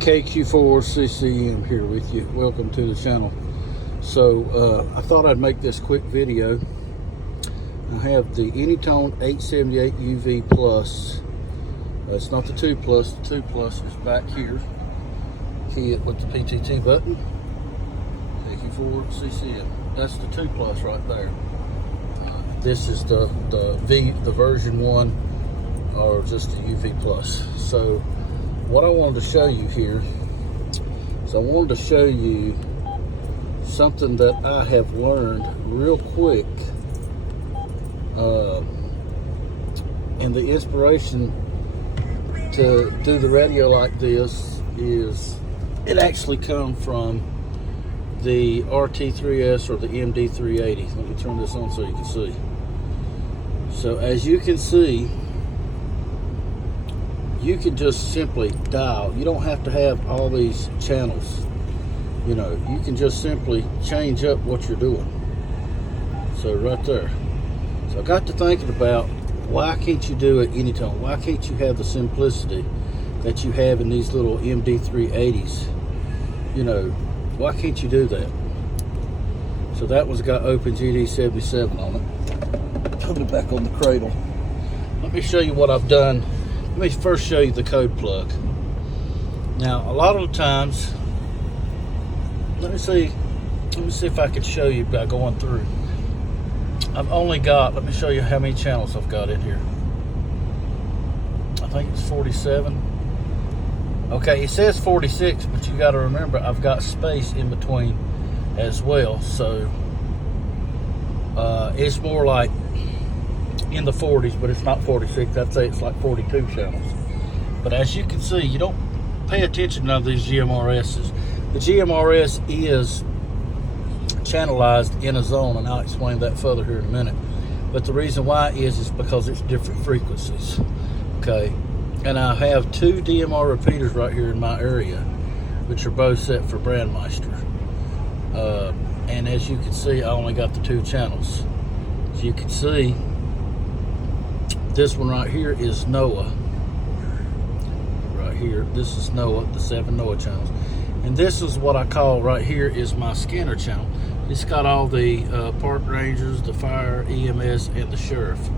KQ4CCM here with you. Welcome to the channel. So I thought I'd make this quick video. I have the AnyTone 878 UV Plus. It's not the 2 Plus. The 2 Plus is back here. Key it with the PTT button. KQ4CCM. That's the 2 Plus right there. This is the version 1, or just the UV Plus. So what I wanted to show you here is I wanted to show you something that I have learned real quick, and the inspiration to do the radio like this is it actually come from the RT3S or the MD380. Let me turn this on so you can see. So as you can see, you can just simply dial. You don't have to have all these channels. You know, you can just simply change up what you're doing. So right there. So I got to thinking about, why can't you do it AnyTone? Why can't you have the simplicity that you have in these little MD380s? You know, why can't you do that? So that one's got OpenGD77 on it. Put it back on the cradle. Let me show you what I've done. Let me first show you the code plug. Now, a lot of the times, let me see if I can show you by going through. I've only got, let me show you how many channels I've got in here. I think it's 47. Okay, it says 46, but you got to remember I've got space in between as well. So it's more like in the 40s, but it's not 46. I'd say it's like 42 channels. But as you can see, you don't pay attention to these GMRSs. The GMRS is channelized in a zone, and I'll explain that further here in a minute. But the reason why is because it's different frequencies. Okay, and I have 2 DMR repeaters right here in my area, which are both set for Brandmeister. And as you can see, I only got the 2 channels. As you can see, this one right here is NOAA. Right here, this is NOAA, the 7 NOAA channels. And this is what I call right here is my scanner channel. It's got all the park rangers, the fire, EMS, and the sheriff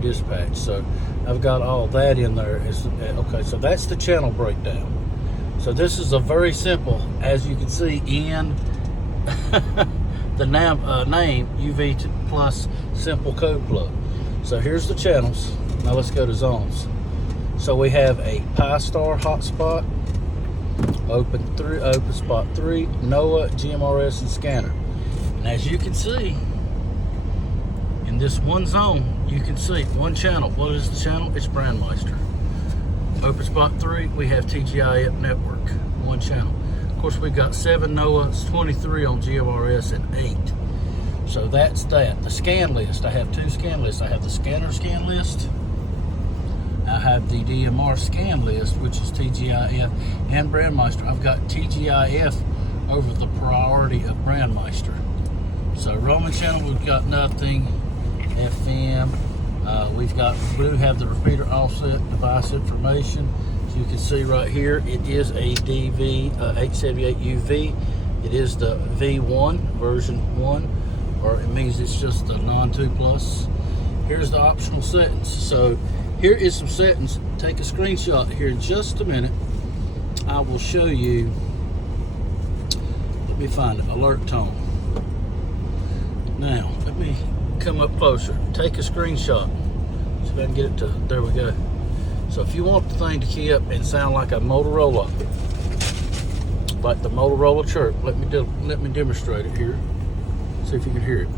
dispatch. So I've got all that in there. Okay, so that's the channel breakdown. So this is a very simple, as you can see in the name UV Plus simple code plug. So here's the channels. Now let's go to zones. So we have a Pi-Star hotspot, open spot 3, NOAA, GMRS, and scanner. And as you can see, in this one zone, you can see one channel. What is the channel? It's Brandmeister. Open spot 3, we have TGIF network, one channel. Of course, we've got 7 NOAA, 23 on GMRS, and 8. So that's that. The scan list, I have 2 scan lists. I have the scanner scan list. I have the DMR scan list, which is TGIF and Brandmeister. I've got TGIF over the priority of Brandmeister. So Roman channel, we've got nothing. FM, we do have the repeater offset device information. As you can see right here, it is a DV 878 UV. It is the V1, version 1. Or it means it's just the non-2 Plus. Here's the optional settings. So here is some settings. Take a screenshot here in just a minute. I will show you. Let me find it. Alert tone. Now let me come up closer. Take a screenshot. See if I can get it to. There we go. So if you want the thing to key up and sound like a Motorola, like the Motorola chirp, let me demonstrate it here. See if you can hear it.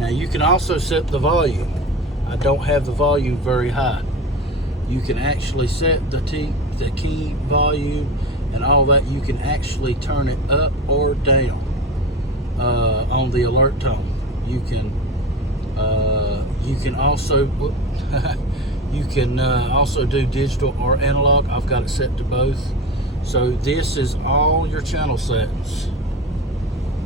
Now you can also set the volume. I don't have the volume very high. You can actually set the key volume and all that. You can actually turn it up or down on the alert tone. You can also also do digital or analog. I've got it set to both. So this is all your channel settings.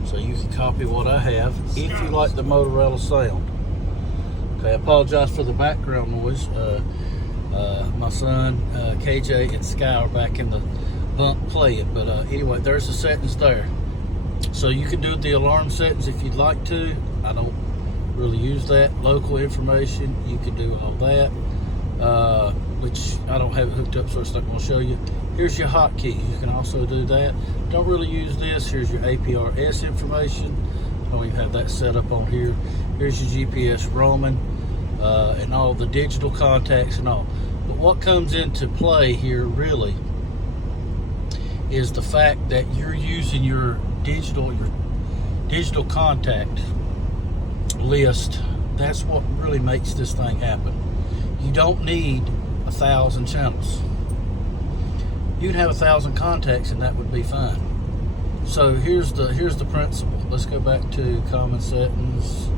So you can copy what I have if you like the Motorola sound. Okay, I apologize for the background noise. My son, KJ, and Sky are back in the bunk playing. But anyway, there's the settings there. So you can do the alarm settings if you'd like to. I don't really use that. Local information, you can do all that, which I don't have it hooked up, so it's not going to show you. Here's your hotkey. You can also do that. Don't really use this. Here's your APRS information. I don't even have that set up on here. Here's your GPS roaming and all the digital contacts and all. But what comes into play here really is the fact that you're using your digital contact list. That's what really makes this thing happen. You don't need 1,000 channels. You can have 1,000 contacts and that would be fine. So here's the principle. Let's go back to common settings,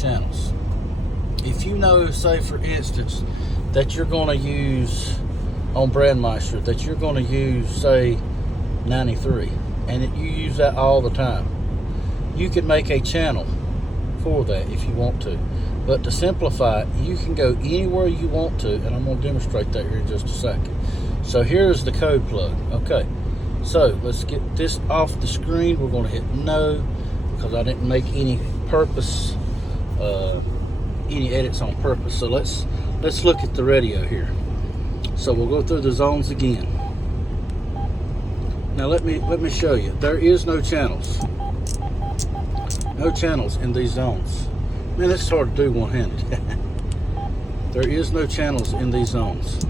channels. If you know, say for instance, that you're going to use on Brandmeister, that you're going to use, say, 93, and you use that all the time, you can make a channel for that if you want to. But to simplify it, you can go anywhere you want to, and I'm going to demonstrate that here in just a second. So here's the code plug. Okay, so let's get this off the screen. We're going to hit no because I didn't make any edits on purpose. So let's look at the radio here. So we'll go through the zones again. Now let me show you. There is no channels. No channels in these zones. Man, it's hard to do one-handed. There is no channels in these zones.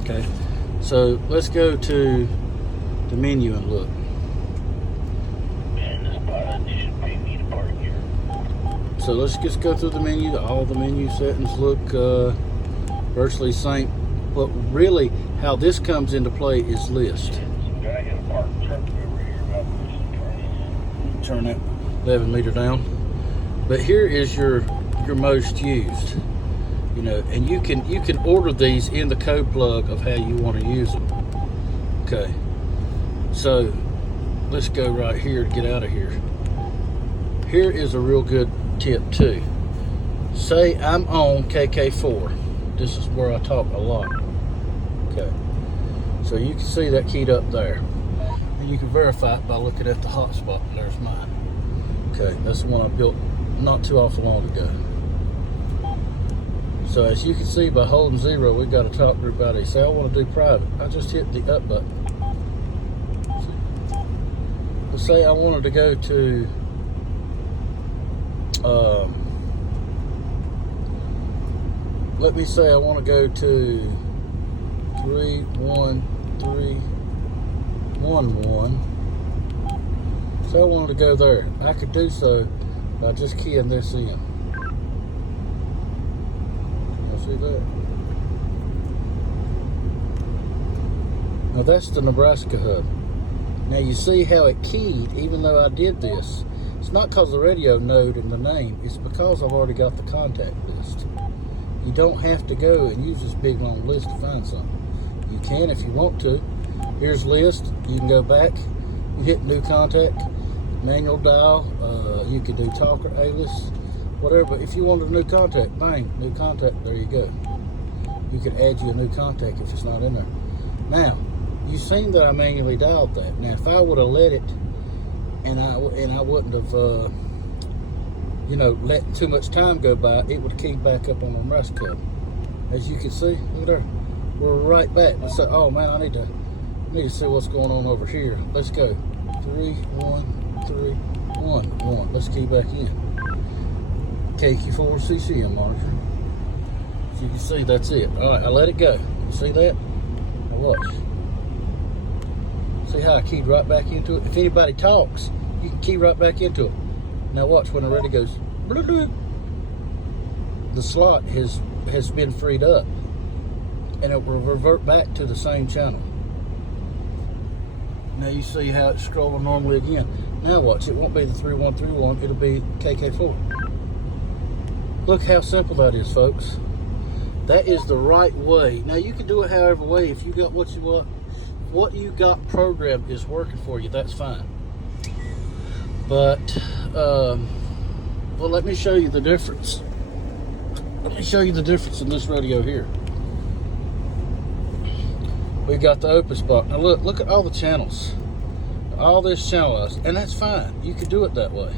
Okay, so let's go to the menu and look. So let's just go through the menu. All the menu settings look virtually the same. But really, how this comes into play is list. Turn that 11 meter down. But here is your most used. You know, and you can order these in the code plug of how you want to use them. Okay, so let's go right here to get out of here. Here is a real good tip too. Say I'm on KK4. This is where I talk a lot. Okay, so you can see that keyed up there, and you can verify it by looking at the hotspot. There's mine. Okay, that's the one I built not too awful long ago. So as you can see by holding 0, we've got a top group ID. Say I want to do private. I just hit the up button. Let's say I wanted to go to let me say I want to go to 31311. So I wanted to go there. I could do so by just keying this in. See that? Now that's the Nebraska hub. Now you see how it keyed even though I did this. It's not because the radio node in the name, it's because I've already got the contact list. You don't have to go and use this big long list to find something. You can if you want to. Here's list. You can go back, you hit new contact, manual dial, you can do talker, alias, whatever. But if you want a new contact, bang, new contact, there you go. You can add you a new contact if it's not in there. Now, you've seen that I manually dialed that. Now, if I would have let it, and I wouldn't have, let too much time go by, it would have keyed back up on the rest code. As you can see, look there, we're right back. Let's say, oh man, I need to see what's going on over here. Let's go, 3, 1, 3, 1, 1. Let's key back in. KQ4 CCM marker. As you can see, that's it. All right, I let it go. You see that? Now watch. See how I keyed right back into it? If anybody talks, you can key right back into it. Now watch when the radio goes, bloop, the slot has been freed up, and it will revert back to the same channel. Now you see how it's scrolling normally again. Now watch, it won't be the 3131, it'll be KK4. Look how simple that is, folks. That is the right way. Now you can do it however way. If you got what you want, what you got programmed is working for you, that's fine. But well, let me show you the difference. Let me show you the difference in this radio here. We got the open spot. Now look at all the channels. All this channelized, and that's fine. You could do it that way.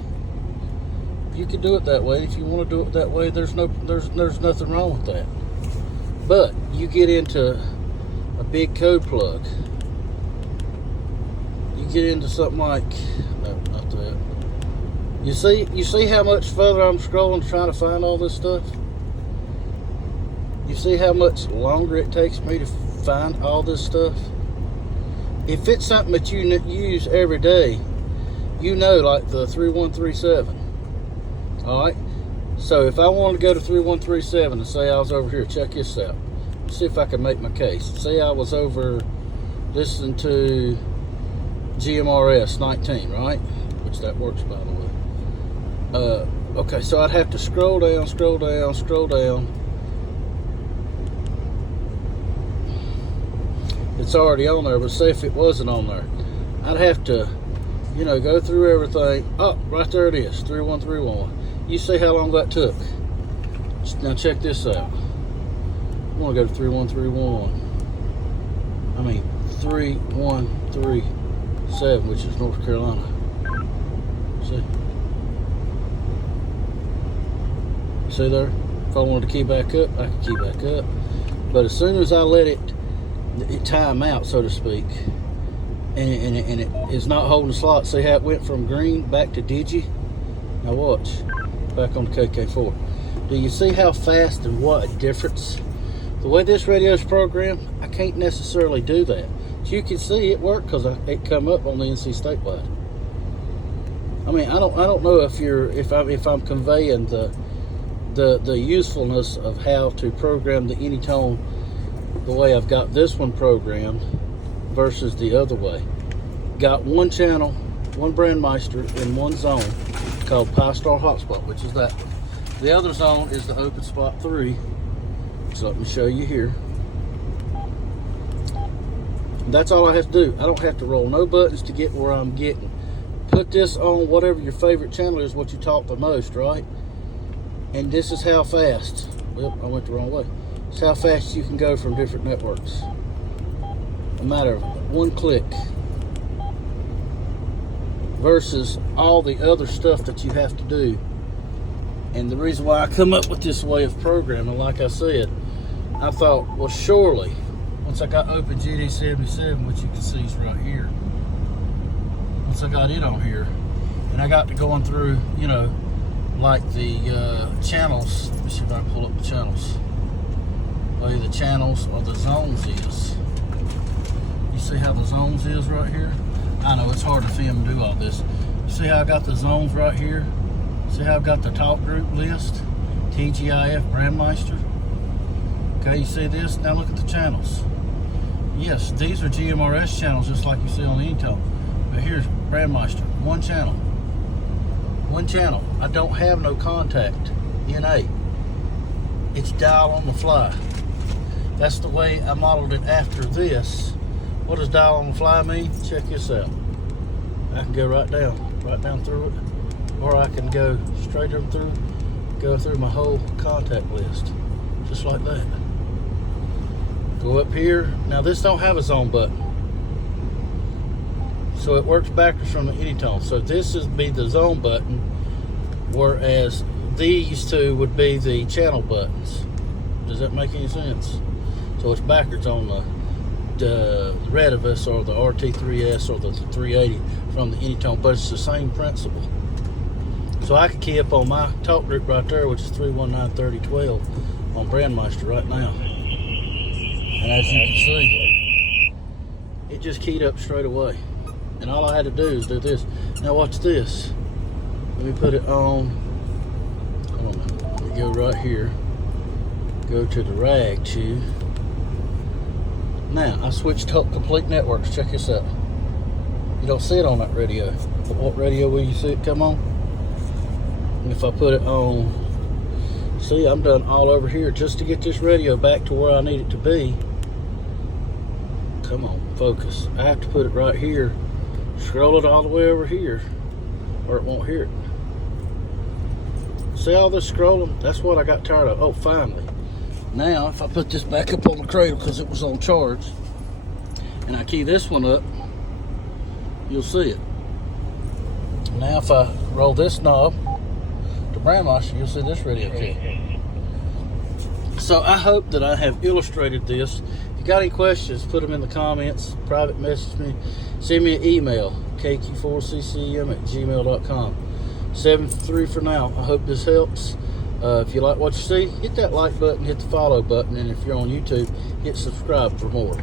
You could do it that way. If you want to do it that way, there's nothing wrong with that. But you get into a big code plug. You get into something like, no, not that. You see how much further I'm scrolling trying to find all this stuff? You see how much longer it takes me to find all this stuff? If it's something that you use every day, you know, like the 3137. All right. So if I wanted to go to 3137 and say I was over here, check this out. Let's see if I can make my case. Say I was over listening to GMRS 19, right? Which that works, by the way. Okay, so I'd have to scroll down. It's already on there, but say if it wasn't on there, I'd have to, you know, go through everything. Oh, right there it is, 3131. You see how long that took? Now check this out. I want to go to 3131. I mean 3137, which is North Carolina. See there? If I wanted to key back up, I could key back up. But as soon as I let it time out, so to speak, and it is not holding the slot. See how it went from green back to digi? Now watch. Back on the KK4. Do you see how fast and what a difference? The way this radio is programmed, I can't necessarily do that. But you can see it worked because it come up on the NC statewide. I mean, I don't know if I'm conveying the usefulness of how to program the AnyTone the way I've got this one programmed versus the other way. Got one channel, one Brandmeister in one zone called Pi-Star Hotspot, which is that one. The other zone is the Open Spot 3, so let me show you here. And that's all I have to do. I don't have to roll no buttons to get where I'm getting. Put this on whatever your favorite channel is, what you talk the most, right? And this is how fast, well, I went the wrong way. It's how fast you can go from different networks. A matter of one click versus all the other stuff that you have to do. And the reason why I come up with this way of programming, like I said, I thought, well, surely, once I got open GD77, which you can see is right here, once I got it on here, and I got to going through, you know, like the channels. Let me see if I can pull up the channels. Where the channels or the zones is. You see how the zones is right here? I know it's hard to film and do all this. You see how I got the zones right here? See how I've got the top group list? TGIF Brandmeister. Okay, you see this? Now look at the channels. Yes, these are GMRS channels just like you see on the AnyTone. But here's Brandmeister, one channel. One channel. I don't have no contact, NA. It's dial on the fly. That's the way I modeled it after this. What does dial on the fly mean? Check this out. I can go right down through it, or I can go straight up through, go through my whole contact list, just like that. Go up here. Now this don't have a zone button, so it works backwards from the AnyTone. So this would be the zone button, whereas these two would be the channel buttons. Does that make any sense? So it's backwards on the Redivus or the RT3S or the 380 from the AnyTone, but it's the same principle. So I can key up on my talk group right there, which is 3193012 on Brandmeister right now. And as you can see, it just keyed up straight away. And all I had to do is do this. Now watch this. Let me put it on. Hold on a minute. Let me go right here. Go to the rag chew. Now I switched to complete networks. Check this out. You don't see it on that radio. But what radio will you see it come on? And if I put it on, see, I'm done all over here just to get this radio back to where I need it to be. Come on, focus. I have to put it right here. Scroll it all the way over here, or it won't hear it. See all this scrolling? That's what I got tired of. Oh, finally. Now, if I put this back up on the cradle because it was on charge, and I key this one up, you'll see it. Now if I roll this knob to brand wash, you'll see this radio key. So I hope that I have illustrated this. If you got any questions, put them in the comments, private message me, send me an email, kq4ccm@gmail.com. 7-3 for now. I hope this helps. If you like what you see, hit that like button, hit the follow button, and if you're on YouTube, hit subscribe for more.